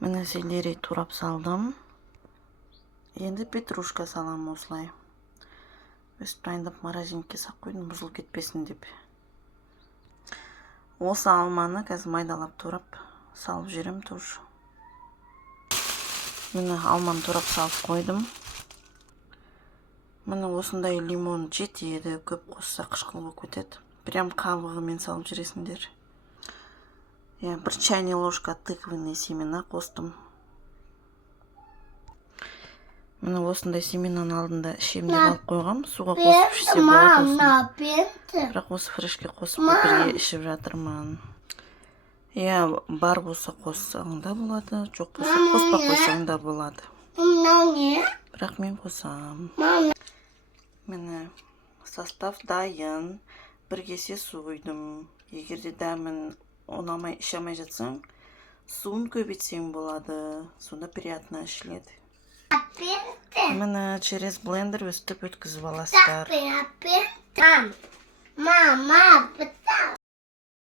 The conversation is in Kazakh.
Міне селерий турап салдым. Енді петрушка салам осылай. Өстіп дайындап морозилкаға салып қойдым, бұзылып кетпесін деп. Осы алманы қазір майдалап турап салып жүрем тоже. Міне алманы турап салып қойдым. Міне осындай лимон жетеді, көп қосса қышқыл болып кетеді. Прям қабығымен салып жүресіңдер. Бір чайный ложка тыквенный семена қостым. Міне осындай семенаны алдында ішемін деп алып қойғам. Суға қосып ішсе болады осын. Бірақ осы фрешке қосып бірге ішіп жатырмын. Бар болса қоссаң да болады, жоқ болса қоспа қойсаң да болады. Бірақ мен қосам. Міне состав дайын. Бір кесе су құйдым. Егерде дәмін ұнамай іше алмай жатсаң, суын көбейтсең болады. Сонда приятно ішіледі. Міне через блендер өстіп өткізіп аласыздар. Мама,